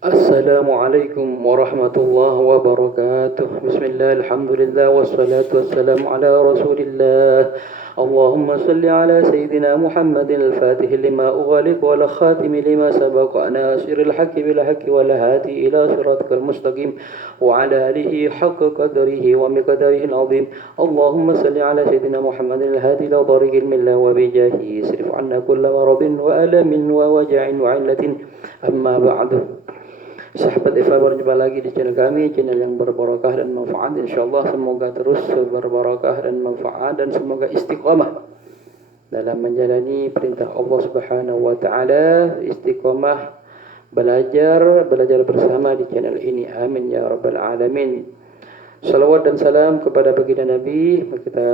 Assalamualaikum warahmatullahi wabarakatuh. Bismillah, alhamdulillah, wassalatu wassalamu ala rasulillah. Allahumma salli ala Sayyidina Muhammadin al-Fatih lima ughaliq wal khatimi lima sabaq nasiril haqqi bil haqqi wal hadi ila siratikal mustaqim wa ala alihi haqqa qadrihi wa miqdarihi al-azim. Allahumma salli ala Sayyidina Muhammadin al-hadi ila tariqil millah wa bijahi sirif anna kulla maradin wa alamin wa waja'in wa illatin. Amma ba'du. Sahabat Eva, berjumpa lagi di channel kami, channel yang berbarakah dan manfaat. InsyaAllah semoga terus berbarakah dan manfaat dan semoga istiqamah dalam menjalani perintah Allah Subhanahu wa taala, istiqamah belajar bersama di channel ini. Amin ya rabbal alamin. Salawat dan salam kepada baginda Nabi. Kita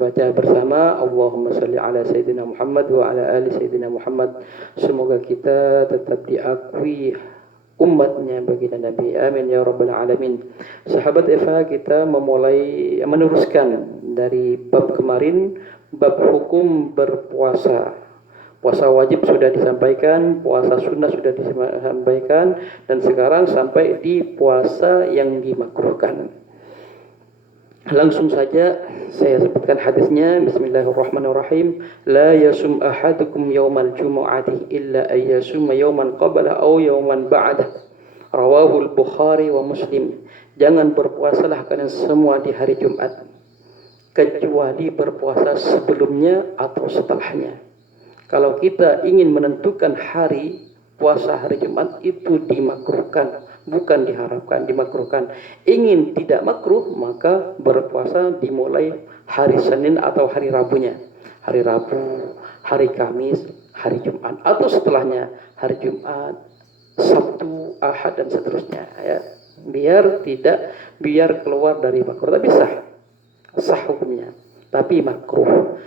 baca bersama. Allahumma salli ala Sayyidina Muhammad wa ala ali Sayyidina Muhammad. Semoga kita tetap diakui umatnya baginda Nabi. Amin ya rabbal alamin. Sahabat Eva, kita meneruskan dari bab kemarin, bab hukum berpuasa. Puasa wajib sudah disampaikan, puasa sunnah sudah disampaikan, dan sekarang sampai di puasa yang dimakruhkan. Langsung saja saya sebutkan hadisnya. Bismillahirrahmanirrahim. La yasum ahadukum yawmal jumu'ati illa ayyasum yawman qabla aw yawman ba'dah. Rawahu al-Bukhari wa Muslim. Jangan berpuasalah kalian semua di hari Jumat kecuali berpuasa sebelumnya atau setelahnya. Kalau kita ingin menentukan hari puasa hari Jumat, itu dimakruhkan, bukan diharapkan, dimakruhkan. Ingin tidak makruh, maka berpuasa dimulai hari Senin atau hari Rabunya. Hari Rabu, hari Kamis, hari Jumat, atau setelahnya hari Jumat, Sabtu, Ahad, dan seterusnya. Ya. Biar keluar dari makruh, tapi sah hukumnya. Tapi makruh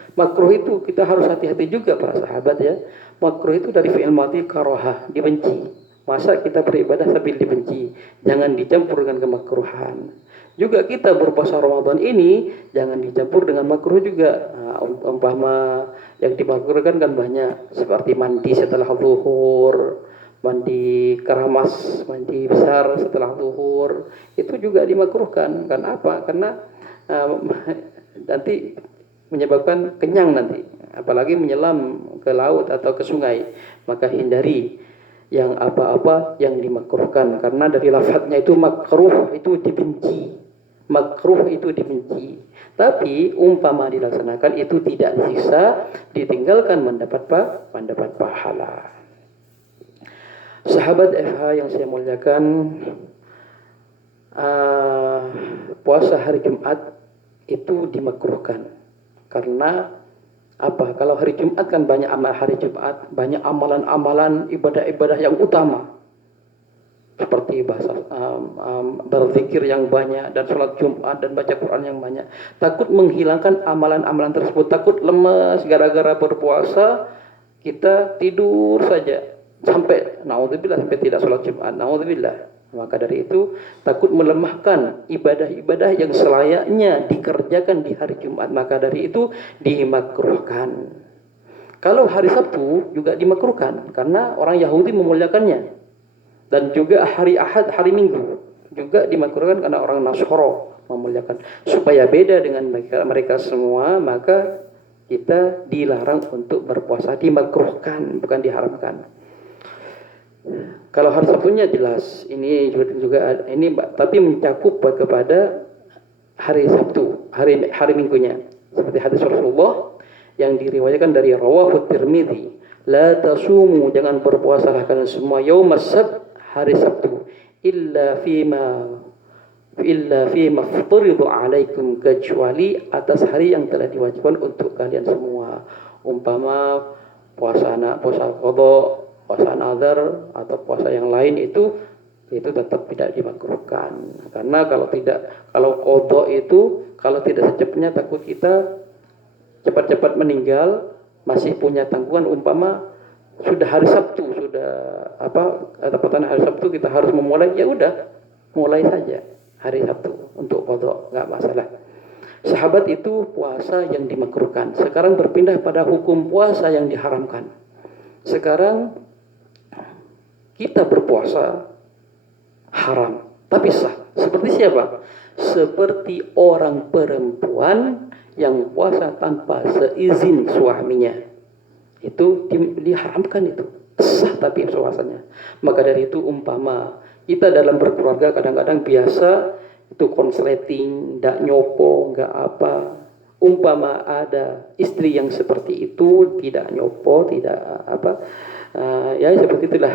itu kita harus hati-hati juga para sahabat ya. Makruh itu dari fi'il madhi karaha, dibenci. Masa kita beribadah sambil dibenci? Jangan dicampur dengan kemakruhan. Juga kita berpuasa Ramadan ini jangan dicampur dengan makruh juga. Umpama yang dimakruhkan kan banyak, seperti mandi setelah zuhur, mandi keramas, mandi besar setelah zuhur, itu juga dimakruhkan. Karena apa? Karena nanti menyebabkan kenyang nanti, apalagi menyelam ke laut atau ke sungai. Maka hindari yang apa-apa yang dimakruhkan, karena dari lafadznya itu makruh itu dibenci. Makruh itu dibenci. Tapi umpama dilaksanakan itu tidak disiksa, ditinggalkan mendapat pahala. Sahabat FH yang saya muliakan, puasa hari Jumat itu dimakruhkan. Karena apa? Kalau hari Jumat kan banyak amalan-amalan, ibadah-ibadah yang utama. Seperti berzikir yang banyak, dan sholat Jumat, dan baca Quran yang banyak. Takut menghilangkan amalan-amalan tersebut. Takut lemas gara-gara berpuasa, kita tidur saja. Sampai tidak sholat Jumat. Naudzubillah. Maka dari itu takut melemahkan ibadah-ibadah yang selayaknya dikerjakan di hari Jumat. Maka dari itu dimakruhkan. Kalau hari Sabtu juga dimakruhkan karena orang Yahudi memuliakannya. Dan juga hari Ahad, hari Minggu juga dimakruhkan karena orang Nasoro memuliakan. Supaya beda dengan mereka semua, maka kita dilarang untuk berpuasa. Dimakruhkan, bukan diharamkan. Kalau hari Sabtunya jelas, ini juga ini tapi mencakup kepada hari Sabtu, hari Minggunya. Seperti hadis Rasulullah yang diriwayatkan dari Rawahu Tirmidzi, la tasumu, jangan berpuasalah kalian semua yaumas sabt, hari Sabtu, illa fima fturidu alaikum, kecuali atas hari yang telah diwajibkan untuk kalian semua. Umpama puasa qada, puasa nazar atau puasa yang lain itu tetap tidak dimakruhkan. Karena kalau qada itu kalau tidak secepatnya, takut kita cepat-cepat meninggal, masih punya tanggungan. Umpama sudah hari Sabtu, hari Sabtu kita harus memulai, ya udah mulai saja hari Sabtu untuk qada, enggak masalah. Sahabat itu puasa yang dimakruhkan. Sekarang berpindah pada hukum puasa yang diharamkan. Sekarang kita berpuasa haram, tapi sah. Seperti siapa? Seperti orang perempuan yang puasa tanpa seizin suaminya. Itu diharamkan itu. Sah tapi puasanya. Maka dari itu umpama kita dalam berkeluarga kadang-kadang biasa itu konsleting, nggak nyopo, nggak apa. Umpama ada istri yang seperti itu, tidak nyopo, tidak apa, ya seperti itulah.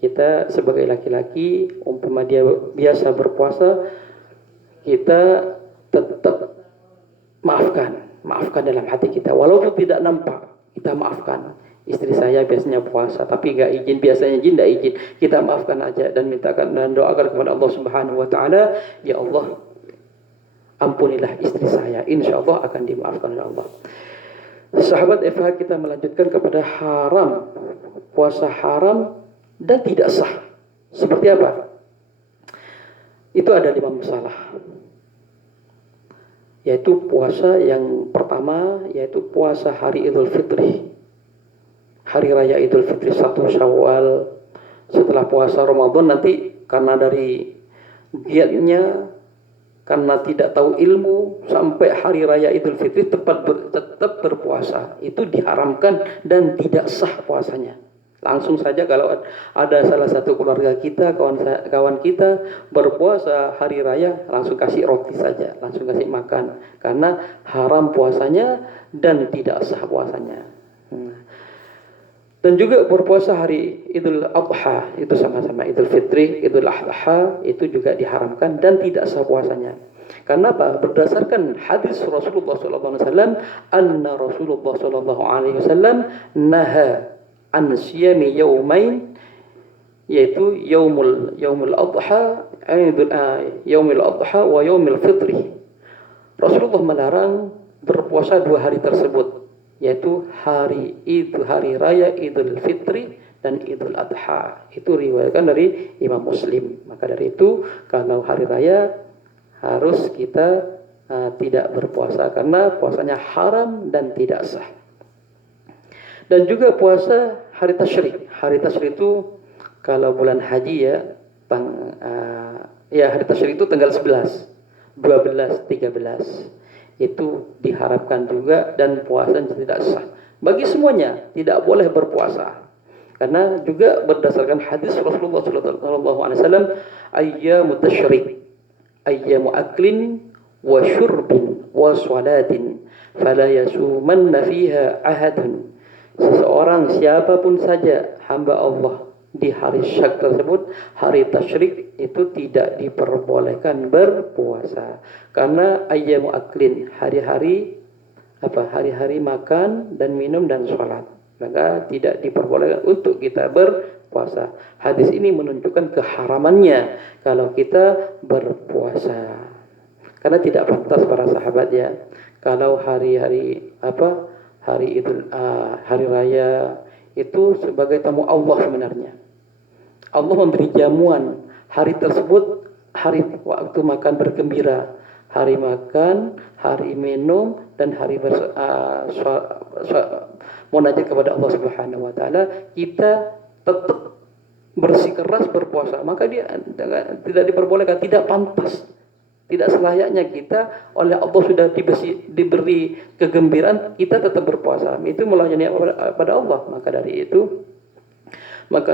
Kita sebagai laki-laki, umpama dia biasa berpuasa, kita tetap maafkan dalam hati kita, walaupun tidak nampak, kita maafkan. Istri saya biasanya puasa, tapi nggak izin, biasanya izin, nggak izin, kita maafkan aja dan mintakan dan doakan kepada Allah Subhanahu Wa Taala, ya Allah, ampunilah istri saya, insya Allah akan dimaafkan oleh Allah. Sahabat FH, kita melanjutkan kepada haram, puasa haram dan tidak sah. Seperti apa? Itu ada 5 masalah. Yaitu puasa yang pertama, yaitu puasa hari Idul Fitri. Hari Raya Idul Fitri 1 Syawal. Setelah puasa Ramadan nanti karena dari giatnya, karena tidak tahu ilmu, sampai hari Raya Idul Fitri tetap berpuasa. Itu diharamkan dan tidak sah puasanya. Langsung saja kalau ada salah satu keluarga kita, kawan kita berpuasa hari raya, langsung kasih roti saja, langsung kasih makan. Karena haram puasanya dan tidak sah puasanya. Dan juga berpuasa hari Idul Adha, itu sama-sama Idul Fitri, Idul Adha, itu juga diharamkan dan tidak sah puasanya. Karena apa? Berdasarkan hadis Rasulullah SAW, anna Rasulullah SAW naha an siyami yaumain, yaitu yaumul adha, yaumul adha wa yaumil fitri. Rasulullah melarang berpuasa 2 hari tersebut, yaitu hari raya Idul Fitri dan Idul Adha. Itu riwayatkan dari Imam Muslim. Maka dari itu kalau hari raya harus kita tidak berpuasa karena puasanya haram dan tidak sah. Dan juga puasa hari tasyrik. Hari tasyrik itu kalau bulan haji ya, hari tasyrik itu tanggal 11, 12, 13. Itu diharapkan juga dan puasa tidak sah. Bagi semuanya tidak boleh berpuasa. Karena juga berdasarkan hadis Rasulullah SAW, ayyamu tasyrik, ayyamu aklin wa syurbin wa salatin, fala yasumanna fiha ahadun. Seseorang siapapun saja hamba Allah di hari syak tersebut, hari tasyrik, itu tidak diperbolehkan berpuasa. Karena ayyamu aklin, hari-hari makan dan minum dan sholat, maka tidak diperbolehkan untuk kita berpuasa. Hadis ini menunjukkan keharamannya kalau kita berpuasa. Karena tidak pantas para sahabat ya, kalau hari raya itu sebagai tamu Allah sebenarnya. Allah memberi jamuan hari tersebut, hari waktu makan bergembira, hari makan, hari minum, dan hari munajat kepada Allah Subhanahu Wa Taala. Kita tetap bersikeras berpuasa, maka dia tidak diperbolehkan, tidak pantas. Tidak selayaknya kita oleh Allah sudah diberi kegembiraan, kita tetap berpuasa. Itu melayani pada Allah. Maka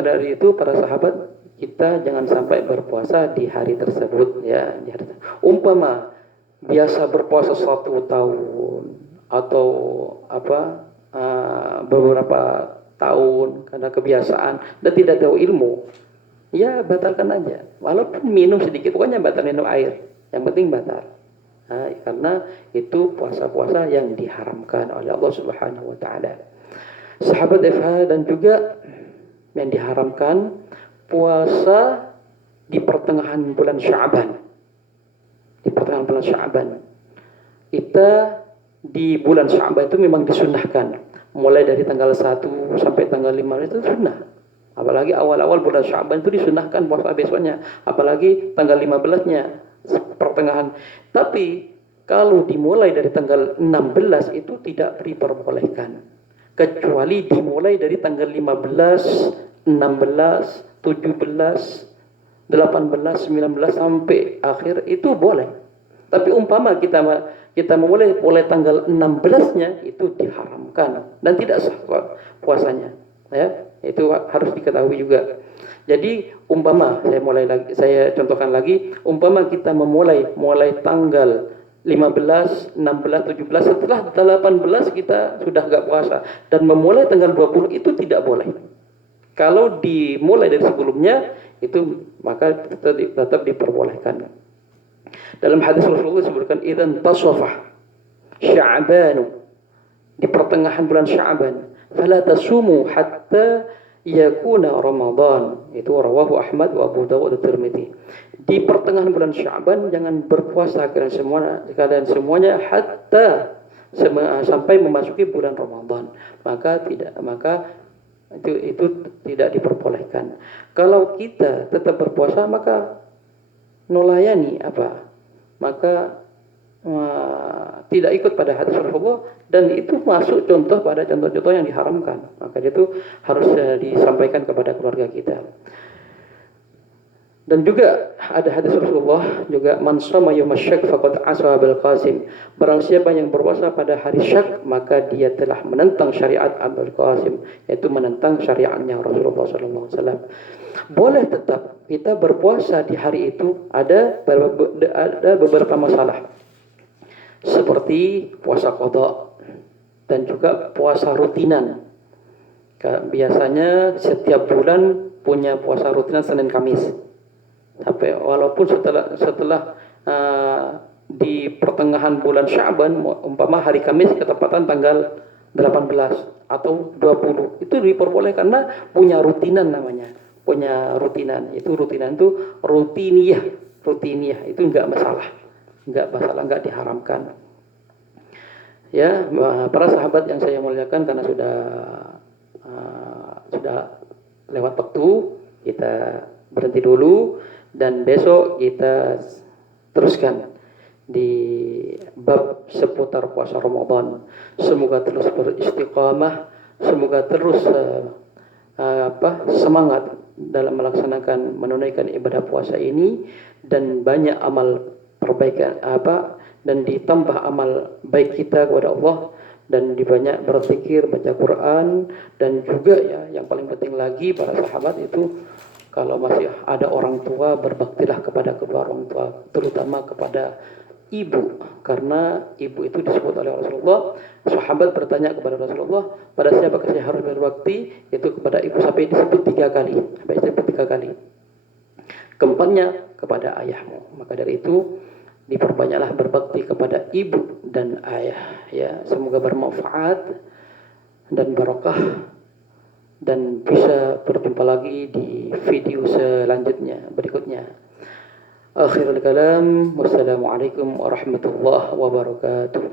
dari itu para sahabat, kita jangan sampai berpuasa di hari tersebut ya. Umpama biasa berpuasa 1 tahun atau beberapa tahun karena kebiasaan dan tidak tahu ilmu, ya batalkan aja. Walaupun minum sedikit, pokoknya batal minum air. Yang penting batal. Karena itu puasa-puasa yang diharamkan oleh Allah Subhanahu Wa Taala. Sahabat FH, dan juga yang diharamkan puasa di pertengahan bulan Sya'ban. Di pertengahan bulan Sya'ban. Kita di bulan Sya'ban itu memang disunnahkan. Mulai dari tanggal 1 sampai tanggal 5 itu sunnah. Apalagi awal-awal bulan Sya'ban itu disunnahkan puasa besoknya. Apalagi tanggal 15-nya. Pertengahan. Tapi kalau dimulai dari tanggal 16 itu tidak diperbolehkan, kecuali dimulai dari tanggal 15, 16, 17, 18, 19 sampai akhir itu boleh. Tapi umpama kita memulai tanggal 16-nya itu diharamkan dan tidak sah puasanya. Ya, itu harus diketahui juga. Jadi umpama saya contohkan lagi, umpama kita mulai tanggal 15, 16, 17, setelah 18 kita sudah enggak puasa dan memulai tanggal 20 itu tidak boleh. Kalau dimulai dari sebelumnya itu maka tetap diperbolehkan. Dalam hadis Rasulullah disebutkan idzan tasafah Sya'ban, di pertengahan bulan Sya'ban, fala tasumu hatta yakuna Ramadan. Itu rawahu Ahmad wa Abu Dawud dan Tirmidzi. Di pertengahan bulan Sya'ban jangan berpuasa kalian semuanya hatta sampai memasuki bulan Ramadan. Maka itu tidak diperbolehkan. Kalau kita tetap berpuasa maka nolayani apa? Maka tidak ikut pada hadis Rasulullah dan itu masuk contoh pada contoh-contoh yang diharamkan. Maka itu harus disampaikan kepada keluarga kita. Dan juga ada hadis Rasulullah juga, man shoma yaumasyak faqad asa Abul Qasim. Barang siapa yang berpuasa pada hari Syak maka dia telah menentang syariat Abul Qasim, yaitu menentang syariatnya Rasulullah sallallahu alaihi wasallam. Boleh tetap kita berpuasa di hari itu, ada beberapa masalah. Seperti puasa qada dan juga puasa rutinan. Biasanya setiap bulan punya puasa rutinan Senin Kamis. Sampai walaupun setelah di pertengahan bulan Sya'ban umpama hari Kamis ketepatan tanggal 18 atau 20 itu diperbolehkan karena punya rutinan namanya. Punya rutinan. Itu rutinan itu rutiniyah itu enggak masalah, enggak diharamkan. Ya, para sahabat yang saya muliakan, karena sudah lewat waktu, kita berhenti dulu dan besok kita teruskan di bab seputar puasa Ramadan. Semoga terus beristiqamah, semoga terus semangat dalam melaksanakan menunaikan ibadah puasa ini dan banyak amal perbaikan dan ditambah amal baik kita kepada Allah dan dibanyak berzikir, baca Quran, dan juga ya yang paling penting lagi para sahabat itu kalau masih ada orang tua, berbaktilah kepada kedua orang tua, terutama kepada ibu, karena ibu itu disebut oleh Rasulullah. Sahabat bertanya kepada Rasulullah, pada siapa saya harus berbakti? Itu kepada ibu, sampai disebut 3 kali. Keempatnya kepada ayahmu. Maka dari itu diperbanyaklah berbakti kepada ibu dan ayah. Ya, semoga bermanfaat dan barakah. Dan bisa berjumpa lagi di video selanjutnya berikutnya. Akhirul kalam, wassalamualaikum warahmatullahi wabarakatuh.